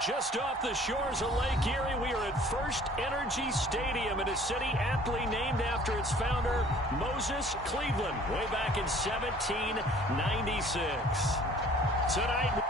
Just off the shores of Lake Erie, we are at First Energy Stadium in a city aptly named after its founder, Moses Cleveland, way back in 1796. Tonight,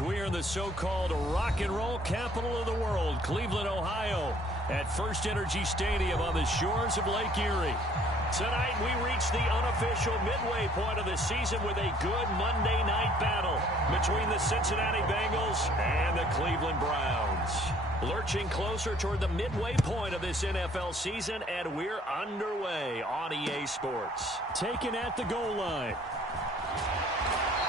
we are in the so-called rock and roll capital of the world, Cleveland, Ohio, at First Energy Stadium on the shores of Lake Erie. Tonight, we reach the unofficial midway point of the season with a good Monday night battle between the Cincinnati Bengals and the Cleveland Browns. Lurching closer toward the midway point of this NFL season, and we're underway on EA Sports. Taken at the goal line.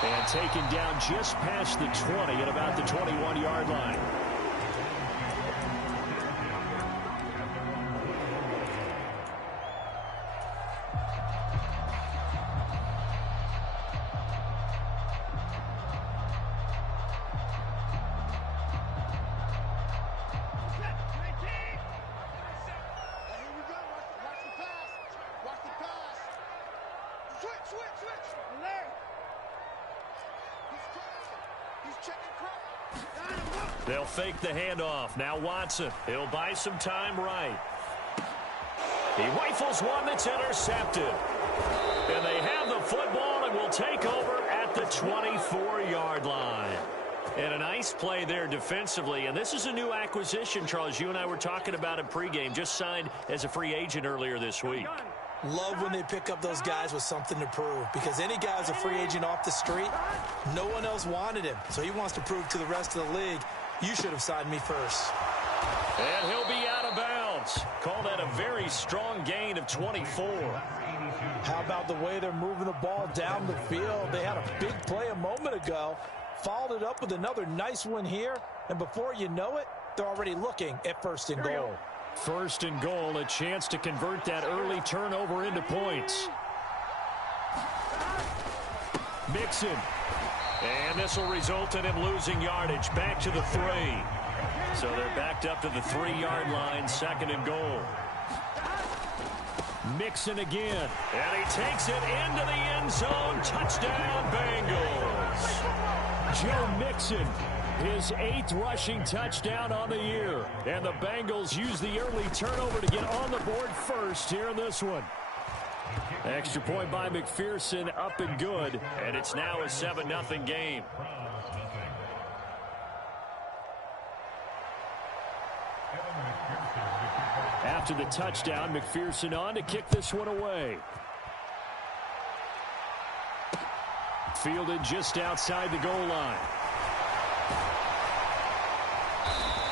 And taken down just past the 20 at about the 21-yard line. They'll fake the handoff. Now Watson. He'll buy some time right. He rifles one that's intercepted. And they have the football and will take over at the 24-yard line. And a nice play there defensively. And this is a new acquisition, Charles. You and I were talking about it pregame. Just signed as a free agent earlier this week. Love when they pick up those guys with something to prove, because any guy's a free agent off the street, no one else wanted him. So he wants to prove to the rest of the league, you should have signed me first. And he'll be out of bounds. Call that a very strong gain of 24. How about the way they're moving the ball down the field? They had a big play a moment ago, followed it up with another nice one here, and before you know it, they're already looking at first and goal. First and goal, a chance to convert that early turnover into points. Mixon. And this will result in him losing yardage. Back to the 3. So they're backed up to the 3-yard line, second and goal. Mixon again. And he takes it into the end zone. Touchdown, Bengals. Joe Mixon, his 8th rushing touchdown on the year. And the Bengals use the early turnover to get on the board first here in this one. Extra point by McPherson, up and good. And it's now a 7-0 game. After the touchdown, McPherson on to kick this one away. Fielded just outside the goal line.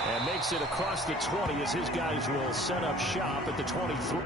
And makes it across the 20 as his guys will set up shop at the 23.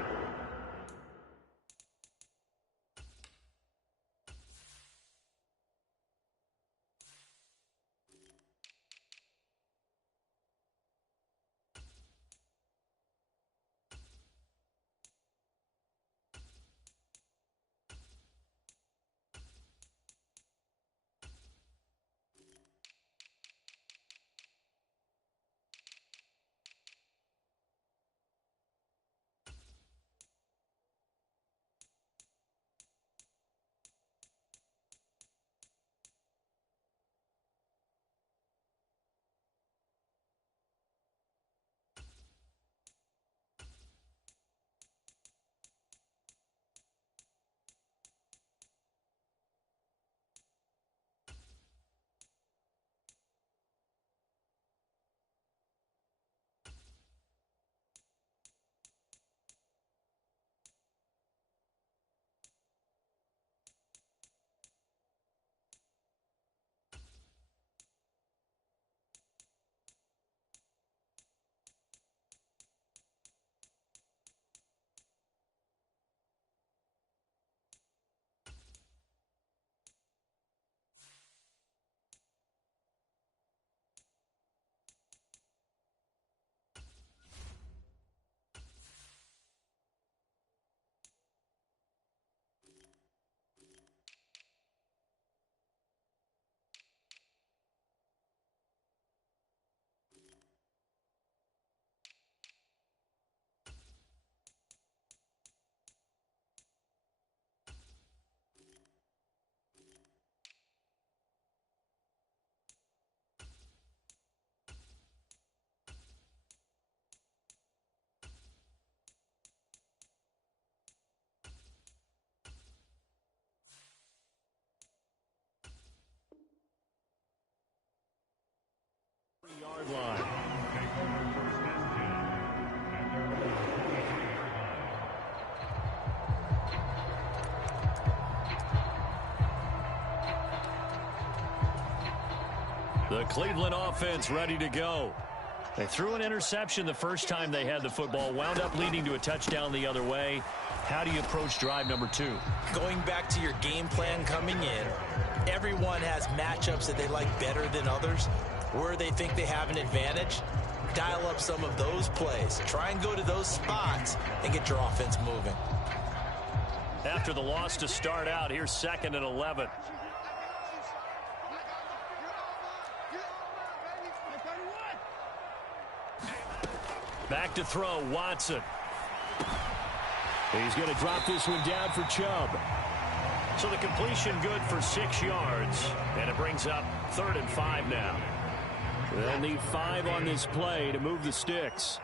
6-yard line. The Cleveland offense ready to go. They threw an interception the first time they had the football, wound up leading to a touchdown the other way. How do you approach drive number 2? Going back to your game plan coming in, everyone has matchups that they like better than others, where they think they have an advantage. Dial up some of those plays. Try and go to those spots and get your offense moving. After the loss to start out, here's 2nd and 11. Back to throw, Watson. He's going to drop this one down for Chubb. So the completion good for 6 yards, and it brings up 3rd and 5 now. They'll need 5 on this play to move the sticks.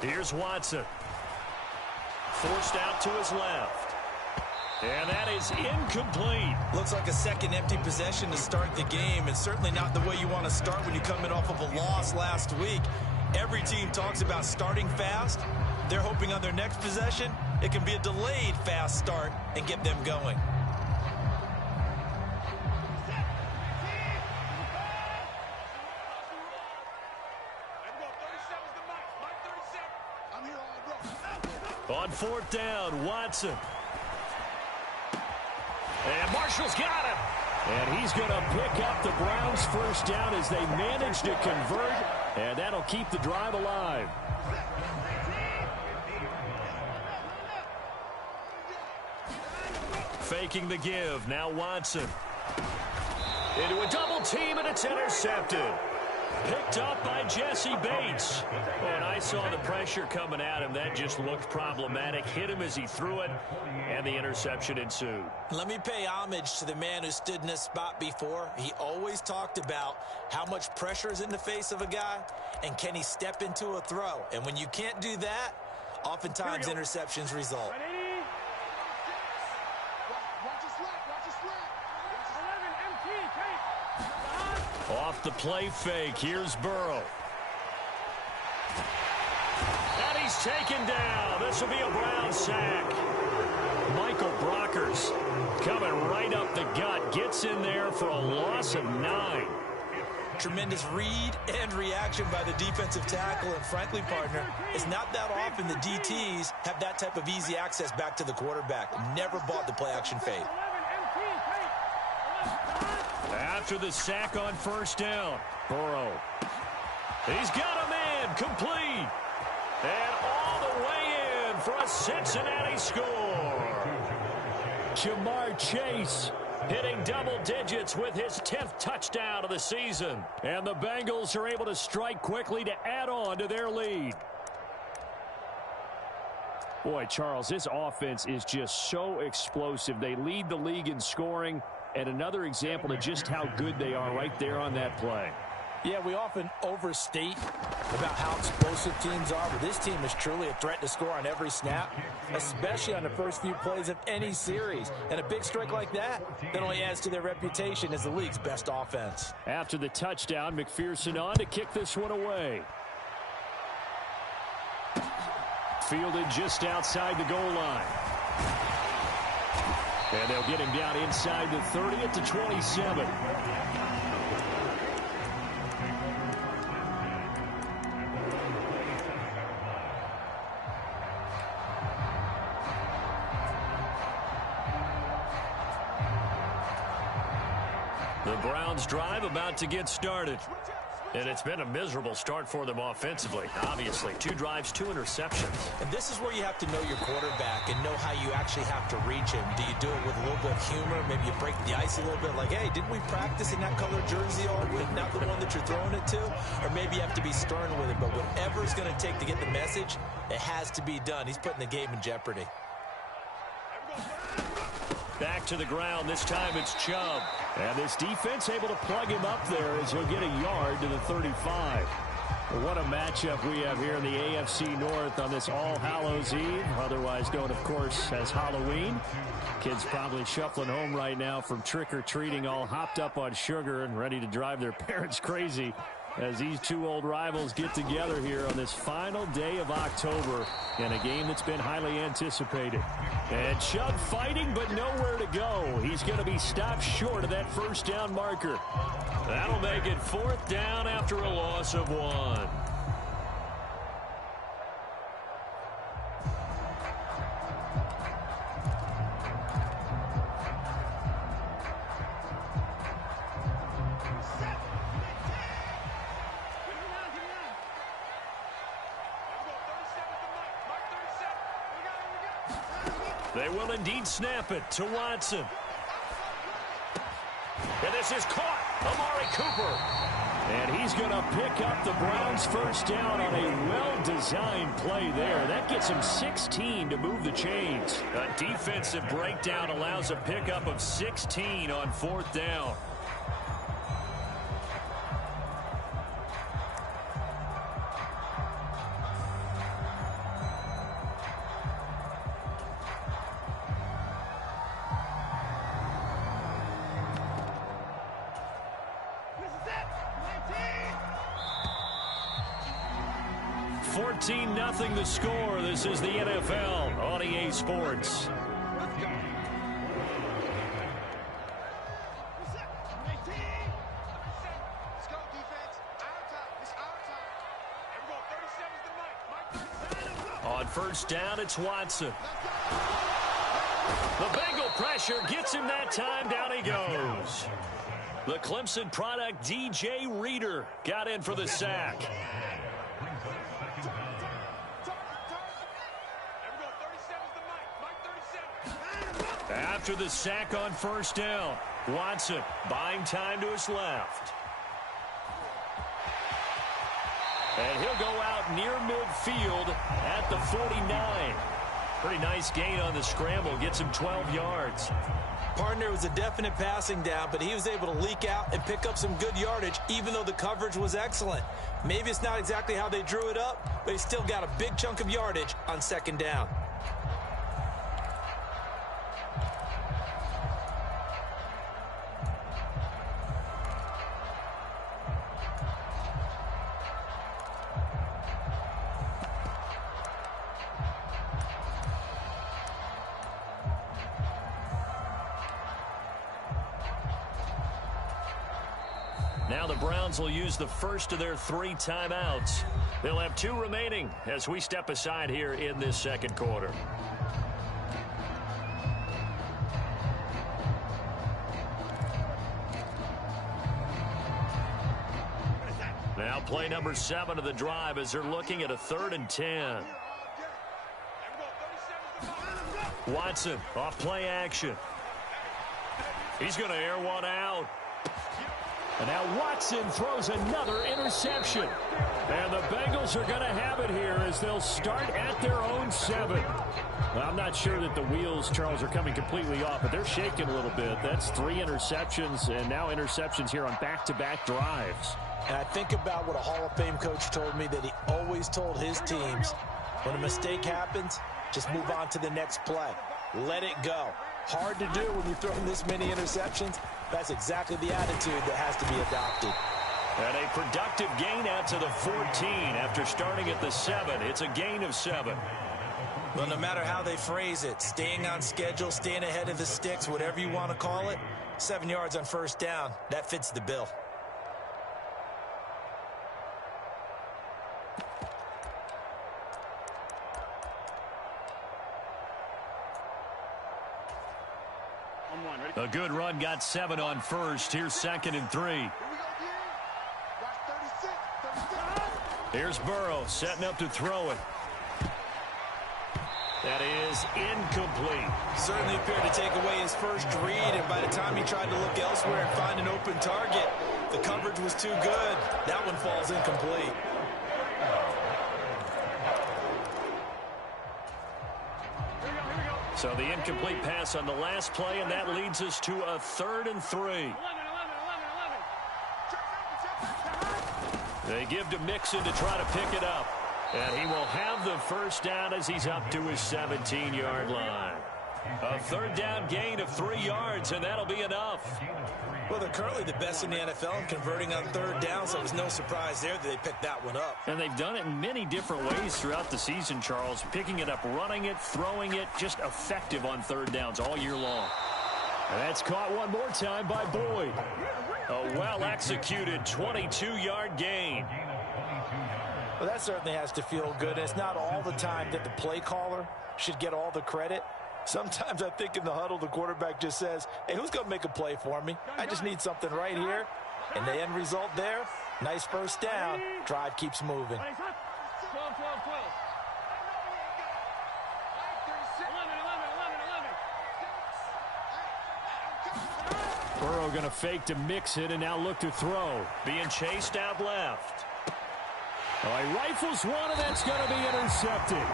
Here's Watson. Forced out to his left. And that is incomplete. Looks like a second empty possession to start the game, and certainly not the way you want to start when you come in off of a loss last week. Every team talks about starting fast. They're hoping on their next possession, it can be a delayed fast start and get them going. On 4th down, Watson. And Marshall's got him. And he's going to pick up the Browns' first down as they manage to convert. And that'll keep the drive alive. Faking the give. Now Watson. Into a double team, and it's intercepted. Picked up by Jesse Bates. And I saw the pressure coming at him. That just looked problematic. Hit him as he threw it, and the interception ensued. Let me pay homage to the man who stood in this spot before. He always talked about how much pressure is in the face of a guy, and can he step into a throw. And when you can't do that, oftentimes interceptions result. Off the play fake, here's Burrow. And he's taken down. This will be a Brown sack. Michael Brockers coming right up the gut. Gets in there for a loss of 9. Tremendous read and reaction by the defensive tackle. And frankly, partner, it's not that often the DTs have that type of easy access back to the quarterback. Never bought the play action fade. After the sack on 1st down, Burrow. He's got him in, complete. And all the way in for a Cincinnati score. Jamar Chase hitting double digits with his 10th touchdown of the season. And the Bengals are able to strike quickly to add on to their lead. Boy, Charles, this offense is just so explosive. They lead the league in scoring. And another example of just how good they are right there on that play. Yeah, we often overstate about how explosive teams are, but this team is truly a threat to score on every snap, especially on the first few plays of any series. And a big strike like that only adds to their reputation as the league's best offense. After the touchdown, McPherson on to kick this one away. Fielded just outside the goal line. And they'll get him down inside the 30 at the 27. The Browns drive about to get started. And it's been a miserable start for them offensively. Obviously, 2 drives, 2 interceptions. And this is where you have to know your quarterback and know how you actually have to reach him. Do you do it with a little bit of humor? Maybe you break the ice a little bit like, hey, didn't we practice in that color jersey all week? Not the one that you're throwing it to? Or maybe you have to be stern with it. But whatever it's going to take to get the message, it has to be done. He's putting the game in jeopardy. Back to the ground. This time it's Chubb. And this defense able to plug him up there as he'll get a yard to the 35. What a matchup we have here in the AFC North on this All Hallows Eve, otherwise known, of course, as Halloween. Kids probably shuffling home right now from trick-or-treating, all hopped up on sugar and ready to drive their parents crazy as these two old rivals get together here on this final day of October in a game that's been highly anticipated. And Chubb fighting, but nowhere to go. He's going to be stopped short of that first down marker. That'll make it 4th down after a loss of 1. They will indeed snap it to Watson. And this is caught. Amari Cooper. And he's going to pick up the Browns' first down on a well-designed play there. That gets him 16 to move the chains. A defensive breakdown allows a pickup of 16 on 4th down. Nothing the score. This is the NFL on EA Sports. On first down, it's Watson. The Bengal pressure gets him that time. Down he goes. The Clemson product, DJ Reader, got in for the sack. After the sack on first down, Watson buying time to his left. And he'll go out near midfield at the 49. Pretty nice gain on the scramble. Gets him 12 yards. Partner was a definite passing down, but he was able to leak out and pick up some good yardage, even though the coverage was excellent. Maybe it's not exactly how they drew it up, but he still got a big chunk of yardage on 2nd down. Now the Browns will use the first of their 3 timeouts. They'll have 2 remaining as we step aside here in this second quarter. Now play number 7 of the drive as they're looking at a 3rd and 10. Watson off play action. He's going to air one out. And now Watson throws another interception. And the Bengals are going to have it here as they'll start at their own 7. Well, I'm not sure that the wheels, Charles, are coming completely off, but they're shaking a little bit. That's 3 interceptions and now interceptions here on back-to-back drives. And I think about what a Hall of Fame coach told me, that he always told his teams, when a mistake happens, just move on to the next play. Let it go. Hard to do when you're throwing this many interceptions. That's exactly the attitude that has to be adopted. And a productive gain out to the 14 after starting at the 7. It's a gain of 7. Well, no matter how they phrase it, staying on schedule, staying ahead of the sticks, whatever you want to call it, 7 yards on first down, that fits the bill. A good run got 7 on first. Here's 2nd and 3. Here's Burrow setting up to throw it. That is incomplete. Certainly appeared to take away his first read, and by the time he tried to look elsewhere and find an open target, the coverage was too good. That one falls incomplete. So the incomplete pass on the last play, and that leads us to a 3rd and 3. They give to Mixon to try to pick it up. And he will have the first down as he's up to his 17-yard line. A third down gain of 3 yards, and that'll be enough. Well, they're currently the best in the NFL in converting on third down, so it was no surprise there that they picked that one up. And they've done it in many different ways throughout the season, Charles. Picking it up, running it, throwing it, just effective on third downs all year long. And that's caught one more time by Boyd. A well-executed 22-yard gain. Well, that certainly has to feel good. It's not all the time that the play caller should get all the credit. Sometimes I think in the huddle, the quarterback just says, hey, who's going to make a play for me? I just need something right here. And the end result there, nice first down. Drive keeps moving. 12. Burrow going to fake to mix it and now look to throw. Being chased out left. Oh, he rifles one, and that's going to be intercepted.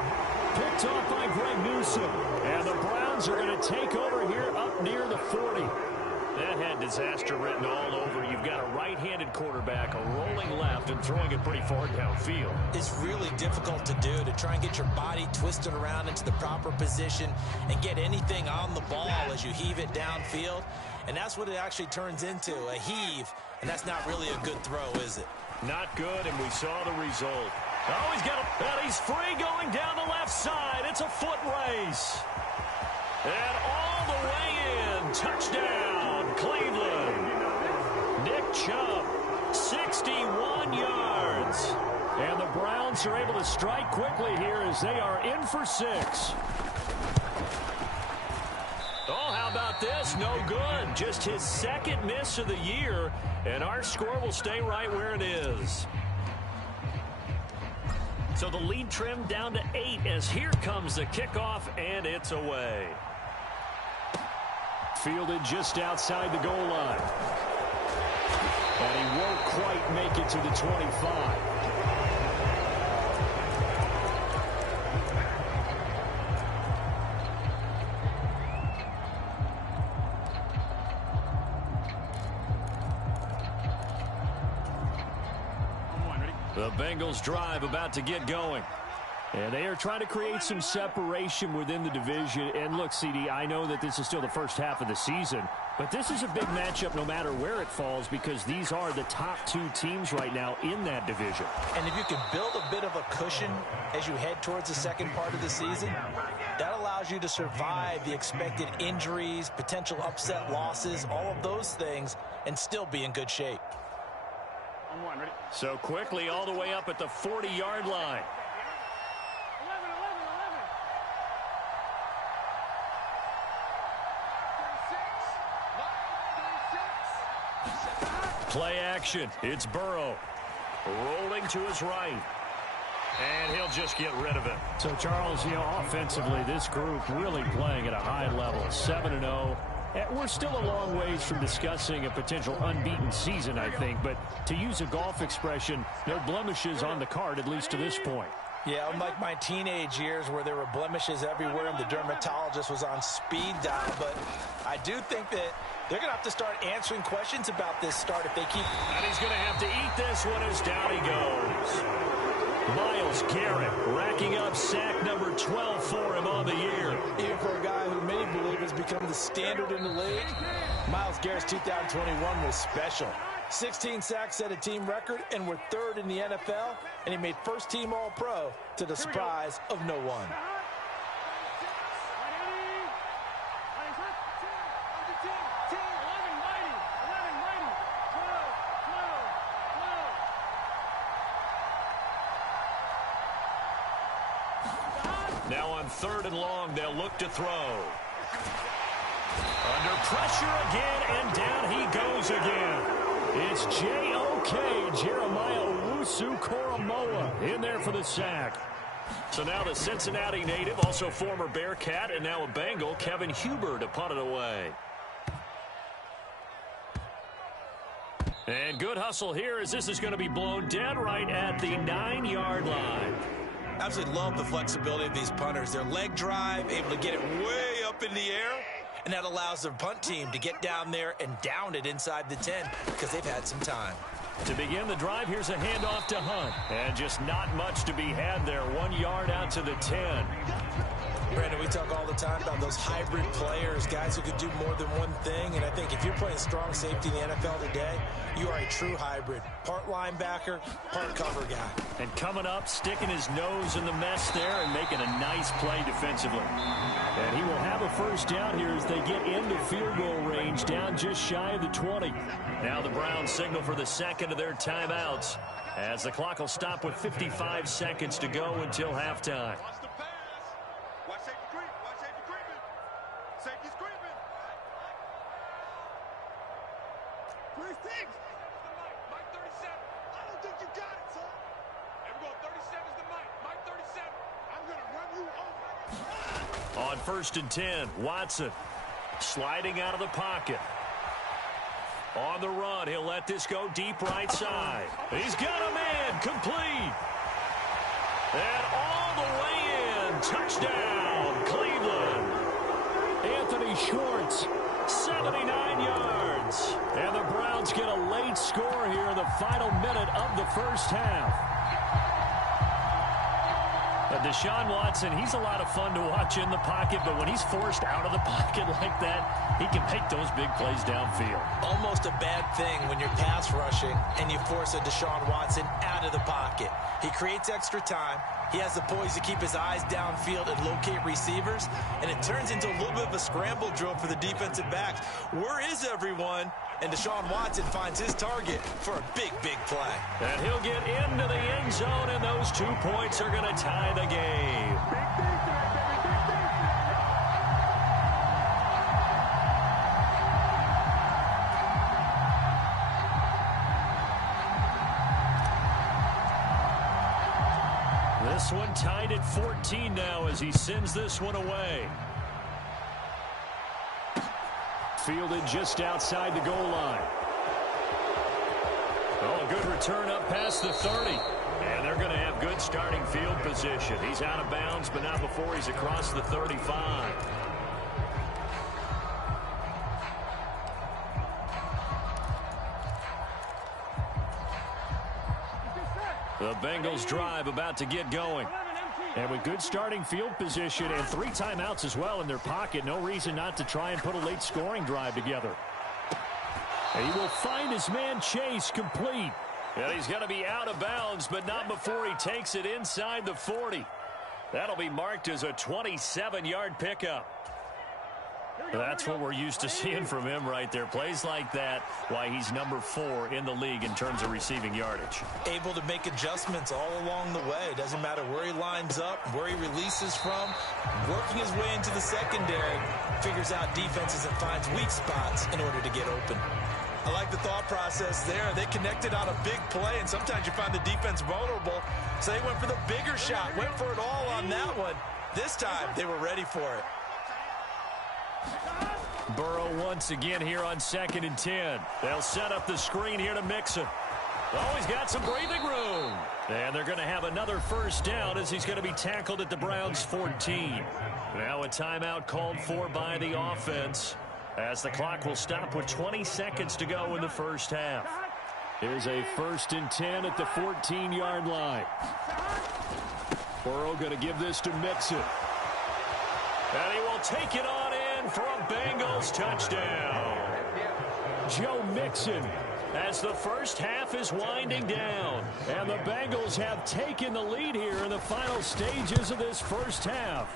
Picked off by Greg Newsome. And the Browns are going to take over here up near the 40. That had disaster written all over. You've got a right-handed quarterback, a rolling left, and throwing it pretty far downfield. It's really difficult to do, to try and get your body twisted around into the proper position and get anything on the ball as you heave it downfield. And that's what it actually turns into, a heave. And that's not really a good throw, is it? Not good, and we saw the result. Oh, he's got a... And he's free going down the left side. It's a foot race. And all the way in. Touchdown, Cleveland. Nick Chubb, 61 yards. And the Browns are able to strike quickly here as they are in for 6. Oh, how about this? No good. Just his second miss of the year, and our score will stay right where it is. So the lead trimmed down to 8 as here comes the kickoff, and it's away. Fielded just outside the goal line. And he won't quite make it to the 25. The Bengals drive about to get going. And they are trying to create some separation within the division. And look, CD, I know that this is still the first half of the season, but this is a big matchup no matter where it falls because these are the top 2 teams right now in that division. And if you can build a bit of a cushion as you head towards the second part of the season, that allows you to survive the expected injuries, potential upset losses, all of those things, and still be in good shape. So quickly all the way up at the 40-yard line. Play action. It's Burrow. Rolling to his right. And he'll just get rid of it. So, Charles, offensively, this group really playing at a high level. 7-0. We're still a long ways from discussing a potential unbeaten season, I think. But to use a golf expression, no blemishes on the card, at least to this point. Yeah, unlike my teenage years where there were blemishes everywhere and the dermatologist was on speed dial. But I do think that they're going to have to start answering questions about this start if they keep... And he's going to have to eat this one as down he goes. Myles Garrett racking up sack number 12 for him on the year. Even for a guy who many believe has become the standard in the league, Myles Garrett's 2021 was special. 16 sacks set a team record, and we're 3rd in the NFL, and he made first-team All-Pro to the surprise of no one. Now on 3rd and long, they'll look to throw. Under pressure again, and down he goes again. It's J.O.K. Jeremiah Owusu-Koramoah in there for the sack. So now the Cincinnati native, also former Bearcat, and now a Bengal, Kevin Huber, to punt it away. And good hustle here as this is going to be blown dead right at the 9-yard line. Absolutely love the flexibility of these punters. Their leg drive, able to get it way up in the air, and that allows their punt team to get down there and down it inside the 10 because they've had some time. To begin the drive, here's a handoff to Hunt. And just not much to be had there. 1 yard out to the 10. Brandon, we talk all the time about those hybrid players, guys who could do more than one thing. And I think if you're playing strong safety in the NFL today, you are a true hybrid. Part linebacker, part cover guy. And coming up, sticking his nose in the mess there and making a nice play defensively. And he will have a first down here as they get into field goal range, down just shy of the 20. Now the Browns signal for the second of their timeouts as the clock will stop with 55 seconds to go until halftime. On 1st and 10, Watson sliding out of the pocket. On the run, he'll let this go deep right side. He's got a man, complete. And all the way in, touchdown, Cleveland. Anthony Schwartz, 79 yards. And the Browns get a late score here in the final minute of the first half. Deshaun Watson, he's a lot of fun to watch in the pocket, but when he's forced out of the pocket like that, he can make those big plays downfield. Almost a bad thing when you're pass rushing and you force a Deshaun Watson out of the pocket. He creates extra time. He has the poise to keep his eyes downfield and locate receivers, and it turns into a little bit of a scramble drill for the defensive backs. Where is everyone? And Deshaun Watson finds his target for a big, big play. And he'll get into the end zone, and those 2 points are going to tie the game. This one tied at 14 now as he sends this one away. Fielded just outside the goal line. Oh, a good return up past the 30. And they're going to have good starting field position. He's out of bounds, but not before he's across the 35. The Bengals drive about to get going. And with good starting field position and 3 timeouts as well in their pocket, no reason not to try and put a late scoring drive together. And he will find his man Chase complete. And he's going to be out of bounds, but not before he takes it inside the 40. That'll be marked as a 27-yard pickup. That's what we're used to seeing from him right there. Plays like that, why he's number 4 in the league in terms of receiving yardage. Able to make adjustments all along the way. Doesn't matter where he lines up, where he releases from. Working his way into the secondary, figures out defenses and finds weak spots in order to get open. I like the thought process there. They connected on a big play, and sometimes you find the defense vulnerable. So they went for the bigger shot, went for it all on that one. This time, they were ready for it. Burrow once again here on 2nd and 10. They'll set up the screen here to Mixon. Oh, he's got some breathing room. And they're going to have another first down as he's going to be tackled at the Browns' 14. Now a timeout called for by the offense as the clock will stop with 20 seconds to go in the first half. Here's a 1st and 10 at the 14-yard line. Burrow going to give this to Mixon. And he will take it on in for a Bengals touchdown. Joe Mixon as the first half is winding down. And the Bengals have taken the lead here in the final stages of this first half.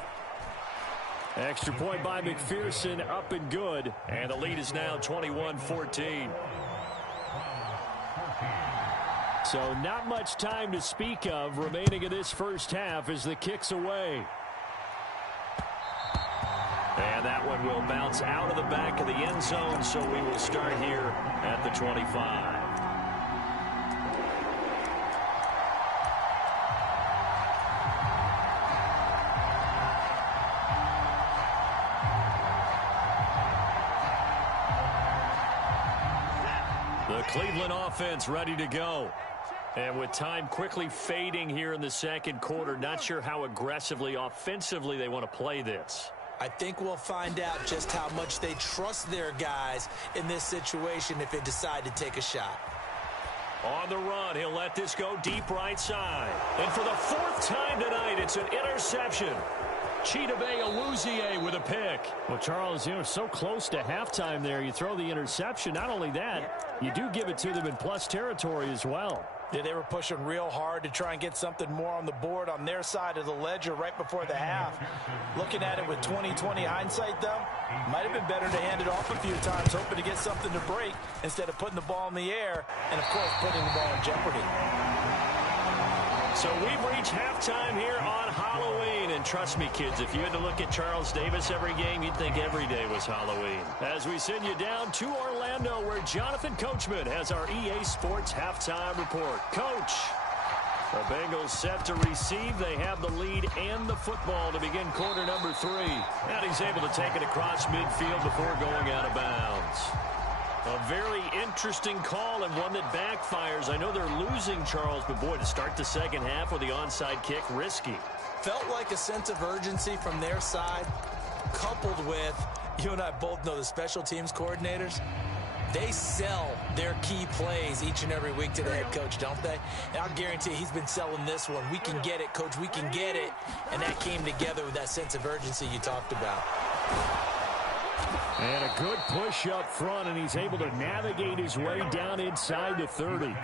Extra point by McPherson, up and good. And the lead is now 21-14. So not much time to speak of remaining in this first half as the kick's away. And that one will bounce out of the back of the end zone, so we will start here at the 25. The Cleveland offense ready to go. And with time quickly fading here in the second quarter, not sure how aggressively, offensively they want to play this. I think we'll find out just how much they trust their guys in this situation if they decide to take a shot. On the run, he'll let this go deep right side. And for the fourth time tonight, it's an interception. Chidobe with a pick. Well, Charles, so close to halftime there. You throw the interception. Not only that, you do give it to them in plus territory as well. Yeah, they were pushing real hard to try and get something more on the board on their side of the ledger right before the half. Looking at it with 20/20 hindsight, though, might have been better to hand it off a few times, hoping to get something to break instead of putting the ball in the air and, of course, putting the ball in jeopardy. So we've reached halftime here on Halloween. And trust me, kids, if you had to look at Charles Davis every game, you'd think every day was Halloween. As we send you down to Orlando, where Jonathan Coachman has our EA Sports halftime report. Coach, the Bengals set to receive. They have the lead and the football to begin quarter number 3. And he's able to take it across midfield before going out of bounds. A very interesting call and one that backfires. I know they're losing, Charles, but boy, to start the second half with the onside kick, risky. Felt like a sense of urgency from their side, coupled with, you and I both know the special teams coordinators, they sell their key plays each and every week to the head coach, don't they? And I'll guarantee he's been selling this one. We can get it, coach, we can get it. And that came together with that sense of urgency you talked about. And a good push up front, and he's able to navigate his way down inside the 30.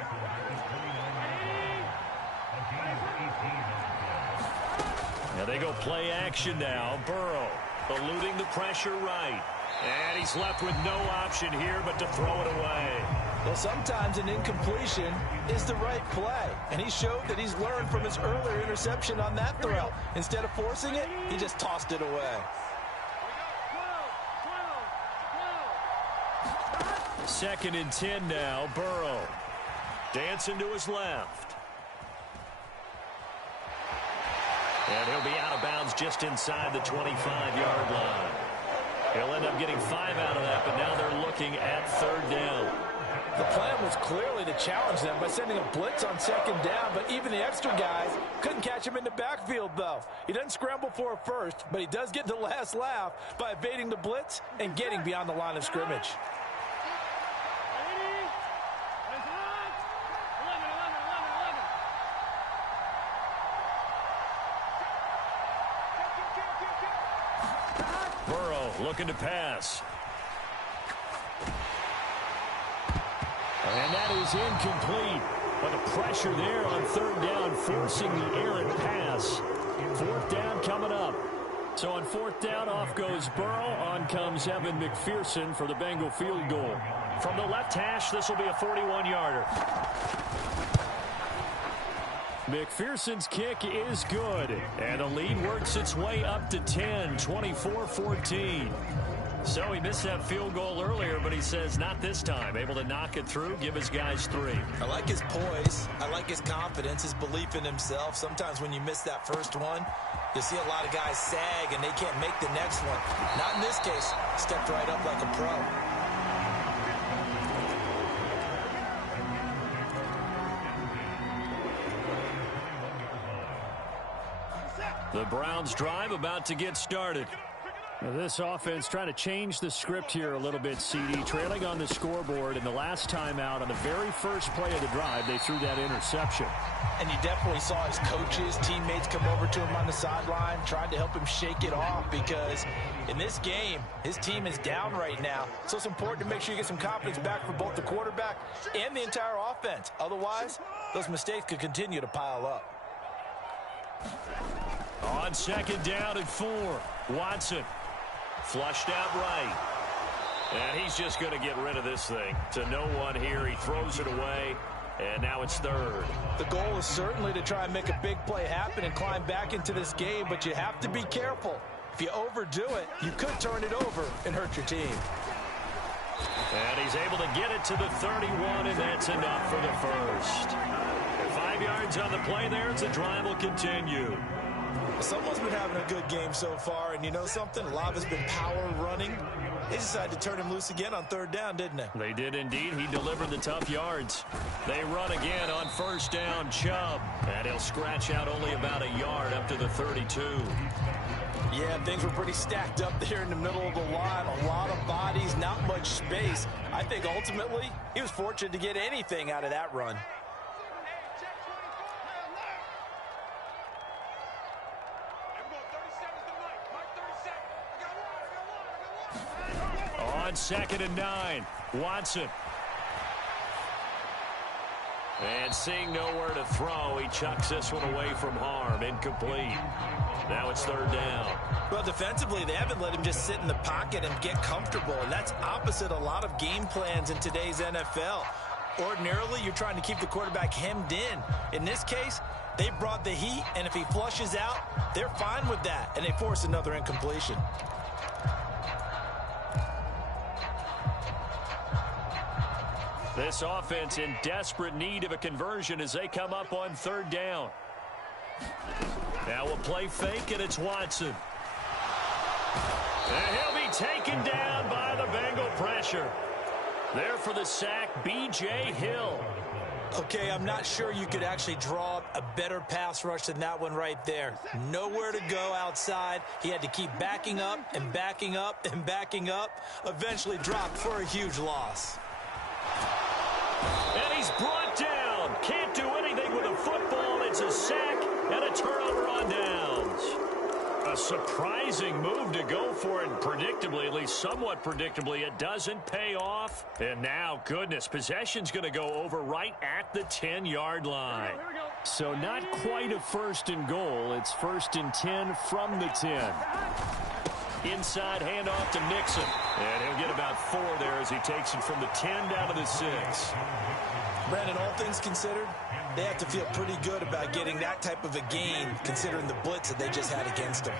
Now they go play action now. Burrow eluding the pressure right. And he's left with no option here but to throw it away. Well, sometimes an incompletion is the right play. And he showed that he's learned from his earlier interception on that throw. Instead of forcing it, he just tossed it away. Second and 10 now. Burrow dancing to his left. And he'll be out of bounds just inside the 25-yard line. He'll end up getting 5 out of that, but now they're looking at third down. The plan was clearly to challenge them by sending a blitz on second down, but even the extra guys couldn't catch him in the backfield, though. He doesn't scramble for a first, but he does get the last laugh by evading the blitz and getting beyond the line of scrimmage. Looking to pass. And that is incomplete. But the pressure there on third down, forcing the errant pass. Fourth down coming up. So on fourth down, off goes Burrow. On comes Evan McPherson for the Bengal field goal. From the left hash, this will be a 41-yarder. McPherson's kick is good. And the lead works its way up to 10, 24-14. So he missed that field goal earlier, but he says not this time. Able to knock it through, give his guys 3. I like his poise. I like his confidence, his belief in himself. Sometimes when you miss that first one, you see a lot of guys sag and they can't make the next one. Not in this case. Stepped right up like a pro. The Browns drive about to get started. Now this offense trying to change the script here a little bit, CD. Trailing on the scoreboard, and the last time out on the very first play of the drive, they threw that interception. And you definitely saw his coaches, teammates come over to him on the sideline, tried to help him shake it off because in this game, his team is down right now. So it's important to make sure you get some confidence back for both the quarterback and the entire offense. Otherwise, those mistakes could continue to pile up. On second down and 4, Watson flushed out right. And he's just going to get rid of this thing. To no one here. He throws it away. And now it's third. The goal is certainly to try and make a big play happen and climb back into this game, but you have to be careful. If you overdo it, you could turn it over and hurt your team. And he's able to get it to the 31, and that's enough for the first. 5 yards on the play there as the drive will continue. Someone's been having a good game so far, and you know something? A lot of it's been power running. They decided to turn him loose again on third down, didn't they? They did indeed. He delivered the tough yards. They run again on first down, Chubb. And he'll scratch out only about a yard up to the 32. Yeah, things were pretty stacked up there in the middle of the line. A lot of bodies, not much space. I think ultimately he was fortunate to get anything out of that run. On 2nd and 9, Watson. And seeing nowhere to throw, he chucks this one away from harm. Incomplete. Now it's 3rd down. Well, defensively, they haven't let him just sit in the pocket and get comfortable. And that's opposite a lot of game plans in today's NFL. Ordinarily, you're trying to keep the quarterback hemmed in. In this case, they brought the heat, and if he flushes out, they're fine with that. And they force another incompletion. This offense in desperate need of a conversion as they come up on 3rd down. Now we'll play fake, and it's Watson. And he'll be taken down by the Bengal pressure. There for the sack, B.J. Hill. Okay, I'm not sure you could actually draw a better pass rush than that one right there. Nowhere to go outside. He had to keep backing up and backing up and backing up. Eventually dropped for a huge loss. And he's brought down. Can't do anything with a football. It's a sack and a turnover on downs. A surprising move to go for it. Predictably, at least somewhat predictably, it doesn't pay off. And now, goodness, possession's going to go over right at the 10-yard line. So not quite a 1st and goal. It's 1st and 10 from the 10. Inside handoff to Nixon. And he'll get about 4 there as he takes it from the 10 down to the 6. Brandon, all things considered, they have to feel pretty good about getting that type of a gain considering the blitz that they just had against them.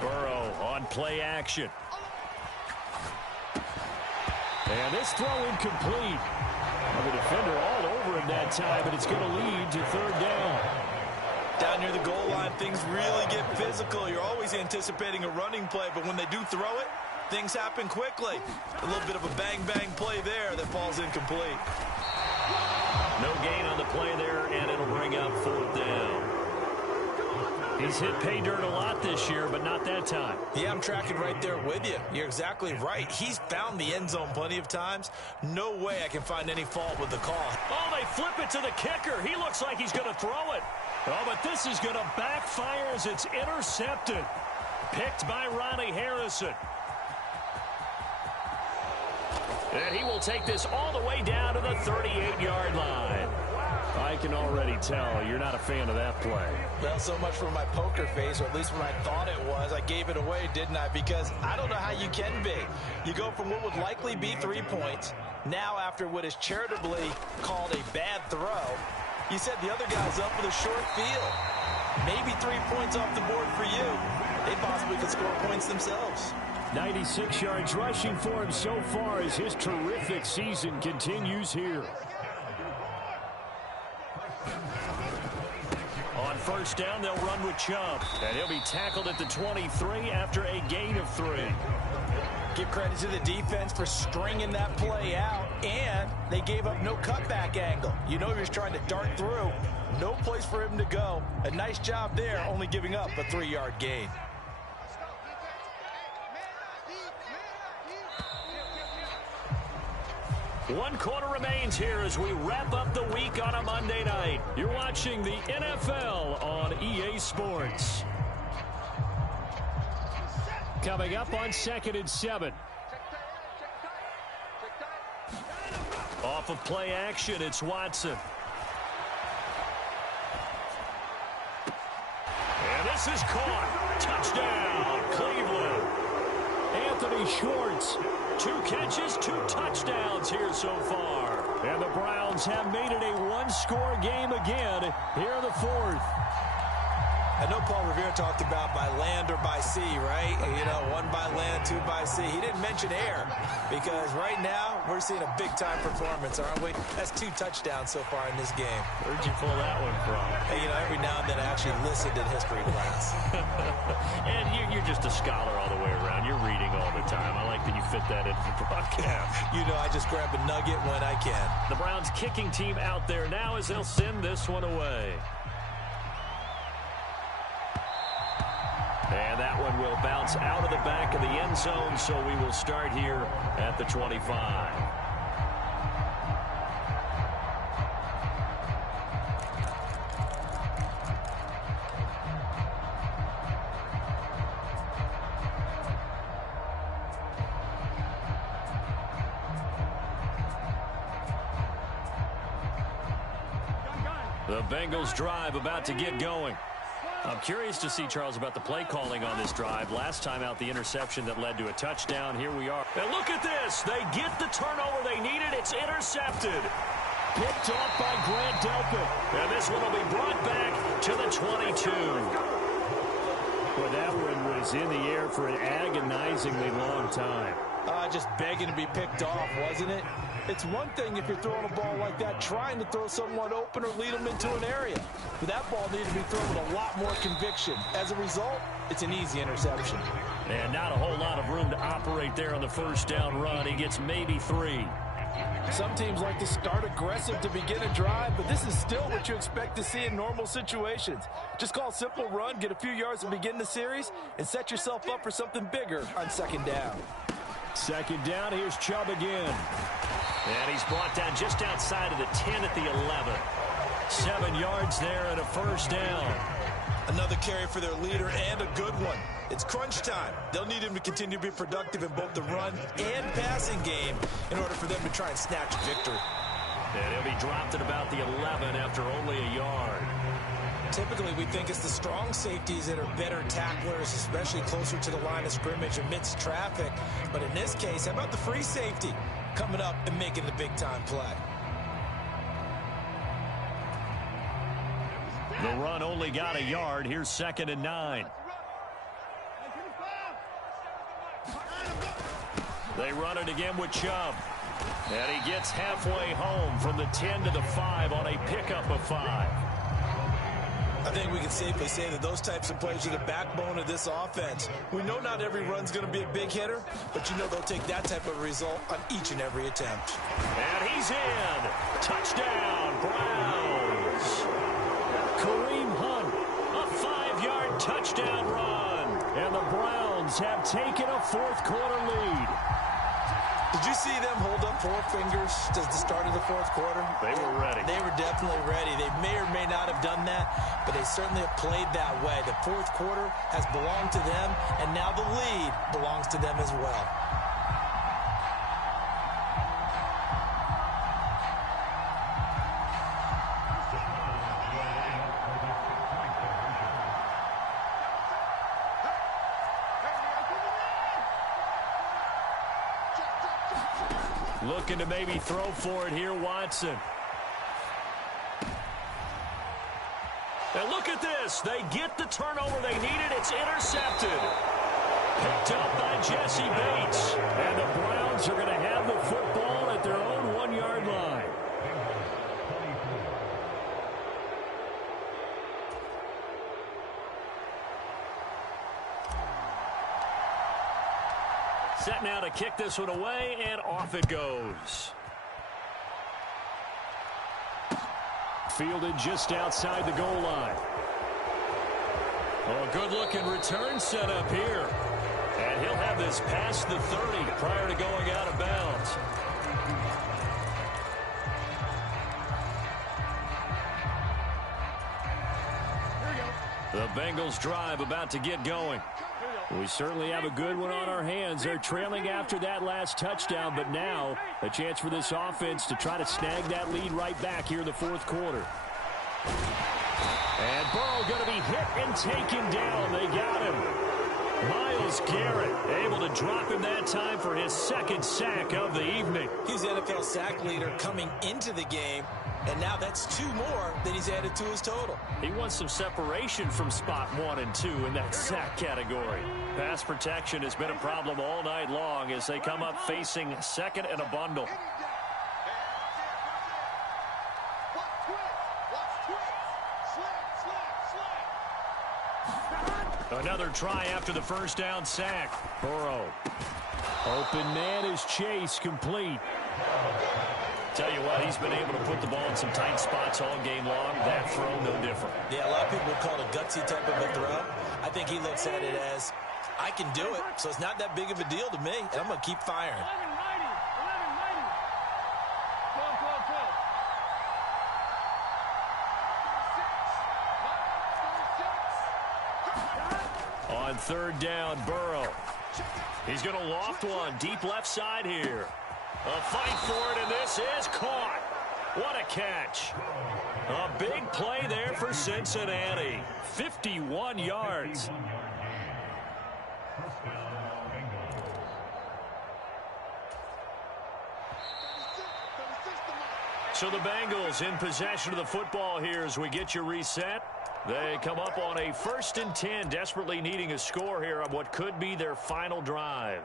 Burrow on play action. And this throw incomplete. Well, the defender all over him that time, but it's going to lead to 3rd down. Down near the goal line, things really get physical. You're always anticipating a running play, but when they do throw it, things happen quickly. A little bit of a bang-bang play there that falls incomplete. No gain on the play there, and it'll bring up 4th down. He's hit pay dirt a lot this year, but not that time. Yeah, I'm tracking right there with you. You're exactly right. He's found the end zone plenty of times. No way I can find any fault with the call. Oh, they flip it to the kicker. He looks like he's going to throw it. Oh, but this is going to backfire as it's intercepted. Picked by Ronnie Harrison. And he will take this all the way down to the 38-yard line. I can already tell you're not a fan of that play. Well, so much for my poker face, or at least what I thought it was. I gave it away, didn't I? Because I don't know how you can be. You go from what would likely be 3 points, now after what is charitably called a bad throw, you said the other guy's up with a short field. Maybe 3 points off the board for you. They possibly could score points themselves. 96 yards rushing for him so far as his terrific season continues here. On 1st down, they'll run with Chubb. And he'll be tackled at the 23 after a gain of 3. Give credit to the defense for stringing that play out, and they gave up no cutback angle. You know he was trying to dart through. No place for him to go. A nice job there, only giving up a 3-yard gain. One quarter remains here as we wrap up the week on a Monday night. You're watching the NFL on EA Sports. Coming up on 2nd and 7. Off of play action, it's Watson. And this is caught. Touchdown, Cleveland. Anthony Schwartz. 2 catches, 2 touchdowns here so far. And the Browns have made it a 1-score game again here in the 4th. I know Paul Revere talked about by land or by sea, right? You know, 1 by land, 2 by sea. He didn't mention air because right now we're seeing a big-time performance, aren't we? That's 2 touchdowns so far in this game. Where'd you pull that one from? Hey, you know, every now and then I actually listened in history class. And you're just a scholar all the way around. You're reading all the time. I like that you fit that into the broadcast. You know, I just grab a nugget when I can. The Browns kicking team out there now as they'll send this one away. will bounce out of the back of the end zone, so we will start here at the 25. The Bengals drive about to get going. I'm curious to see, Charles, about the play calling on this drive. Last time out, the interception that led to a touchdown. Here we are. And look at this. They get the turnover they needed. It's intercepted. Picked off by Grant Delpit. And this one will be brought back to the 22. Well, that one was in the air for an agonizingly long time. Just begging to be picked off, wasn't it? It's one thing if you're throwing a ball like that, trying to throw someone open or lead them into an area. But that ball needed to be thrown with a lot more conviction. As a result, it's an easy interception. And not a whole lot of room to operate there on the first down run. He gets maybe 3. Some teams like to start aggressive to begin a drive, but this is still what you expect to see in normal situations. Just call a simple run, get a few yards to begin the series, and set yourself up for something bigger on second down. Second down, here's Chubb again. And he's brought down just outside of the 10 at the 11. 7 yards there and a first down. Another carry for their leader and a good one. It's crunch time. They'll need him to continue to be productive in both the run and passing game in order for them to try and snatch victory. And he'll be dropped at about the 11 after only a yard. Typically, we think it's the strong safeties that are better tacklers, especially closer to the line of scrimmage amidst traffic. But in this case, how about the free safety coming up and making the big-time play? The run only got a yard. Here's 2nd and 9. They run it again with Chubb. And he gets halfway home from the 10 to the 5 on a pickup of 5. I think we can safely say that those types of plays are the backbone of this offense. We know not every run's going to be a big hitter, but you know they'll take that type of result on each and every attempt. And he's in. Touchdown, Browns. Kareem Hunt, a 5-yard touchdown run. And the Browns have taken a fourth-quarter lead. Did you see them hold up 4 fingers at the start of the fourth quarter? They were ready. They were definitely ready. They may or may not have done that, but they certainly have played that way. The fourth quarter has belonged to them, and now the lead belongs to them as well. Looking to maybe throw for it here, Watson. And look at this. They get the turnover they needed. It's intercepted. Picked up by Jesse Bates. And the Browns are going to have the football at their own 1-yard line. Set now to kick this one away, and off it goes. Fielded just outside the goal line. Oh, a good-looking return set up here. And he'll have this past the 30 prior to going out of bounds. The Bengals drive about to get going. We certainly have a good one on our hands. They're trailing after that last touchdown, but now a chance for this offense to try to snag that lead right back here in the fourth quarter. And Burrow going to be hit and taken down. They got him. Myles Garrett able to drop him that time for his 2nd sack of the evening. He's the NFL sack leader coming into the game, and now that's 2 more that he's added to his total. He wants some separation from spot 1 and 2 in that sack category. Pass protection has been a problem all night long as they come up facing 2nd and a bundle. Another try after the first down sack. Burrow. Open man is Chase, complete. Tell you what, he's been able to put the ball in some tight spots all game long. That throw, no different. Yeah, a lot of people would call it a gutsy type of a throw. I think he looks at it as I can do it, so it's not that big of a deal to me, and I'm going to keep firing. 11 righty. 11 righty. 12, 12, 12. On third down, Burrow. He's going to loft one deep left side here. A fight for it, and this is caught. What a catch. A big play there for Cincinnati. 51 yards. So the Bengals in possession of the football here as we get you reset. They come up on a 1st and 10, desperately needing a score here on what could be their final drive.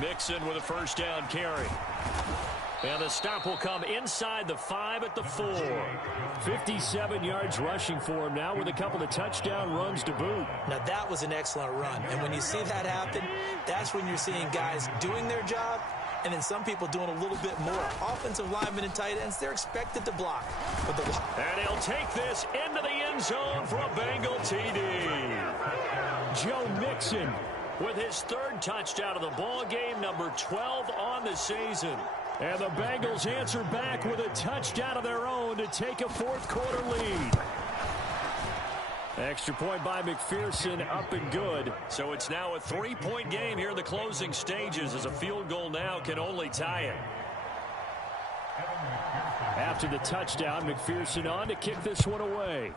Mixon with a first down carry. And the stop will come inside the 5 at the 4. 57 yards rushing for him now with a couple of touchdown runs to boot. Now, that was an excellent run. And when you see that happen, that's when you're seeing guys doing their job and then some people doing a little bit more. Offensive linemen and tight ends, they're expected to block. And he'll take this into the end zone for a Bengal TD. Joe Mixon with his 3rd touchdown of the ball game, number 12 on the season. And the Bengals answer back with a touchdown of their own to take a 4th quarter lead. Extra point by McPherson, up and good. So it's now a 3-point game here in the closing stages as a field goal now can only tie it. After the touchdown, McPherson on to kick this one away.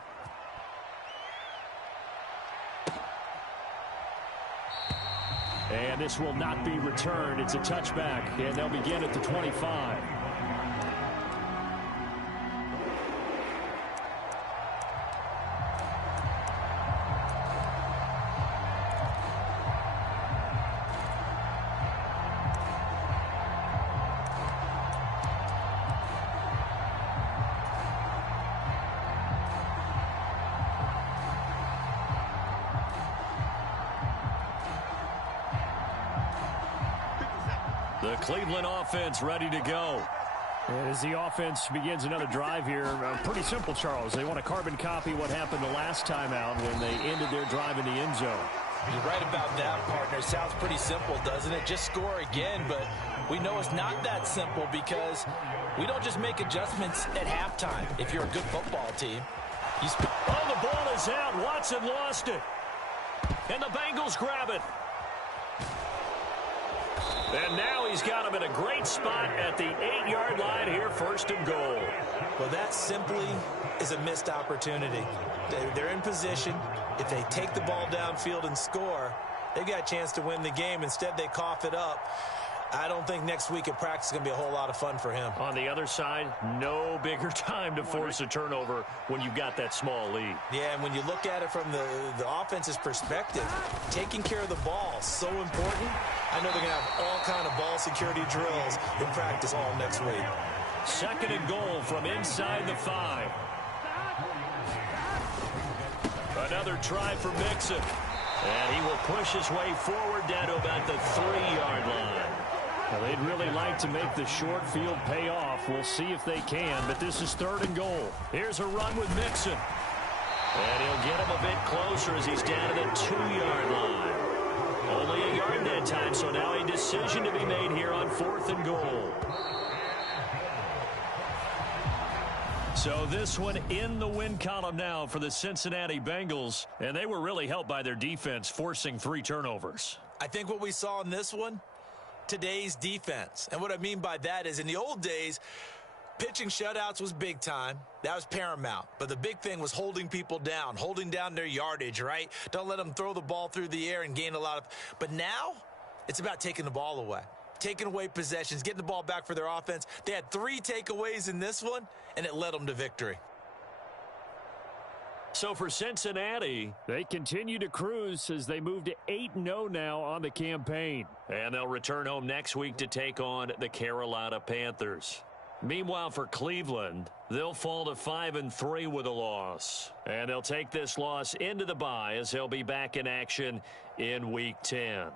And this will not be returned. It's a touchback, and they'll begin at the 25. The Cleveland offense ready to go. As the offense begins another drive here, pretty simple, Charles. They want to carbon copy what happened the last time out when they ended their drive in the end zone. You're right about that, partner. Sounds pretty simple, doesn't it? Just score again, but we know it's not that simple because we don't just make adjustments at halftime if you're a good football team. Oh, the ball is out. Watson lost it. And the Bengals grab it. And now he's got him in a great spot at the 8-yard line here, 1st and goal. Well, that simply is a missed opportunity. They're in position. If they take the ball downfield and score, they've got a chance to win the game. Instead, they cough it up. I don't think next week at practice is going to be a whole lot of fun for him. On the other side, no bigger time to force a turnover when you've got that small lead. Yeah, and when you look at it from the offense's perspective, taking care of the ball is so important. I know they're going to have all kind of ball security drills in practice all next week. 2nd and goal from inside the 5. Another try for Mixon. And he will push his way forward down to about the 3-yard line. Well, they'd really like to make the short field pay off. We'll see if they can, but this is 3rd and goal. Here's a run with Mixon. And he'll get him a bit closer as he's down to the 2-yard line. Only a yard that time, so now a decision to be made here on 4th and goal. So this one in the win column now for the Cincinnati Bengals, and they were really helped by their defense forcing 3 turnovers. I think what we saw in this one, today's defense. And what I mean by that is in the old days, pitching shutouts was big time. That was paramount. But the big thing was holding people down, holding down their yardage, right? Don't let them throw the ball through the air and gain a lot of. But now it's about taking the ball away, taking away possessions, getting the ball back for their offense. They had 3 takeaways in this one, and it led them to victory. So for Cincinnati, they continue to cruise as they move to 8-0 now on the campaign. And they'll return home next week to take on the Carolina Panthers. Meanwhile, for Cleveland, they'll fall to 5-3 with a loss. And they'll take this loss into the bye as they'll be back in action in Week 10.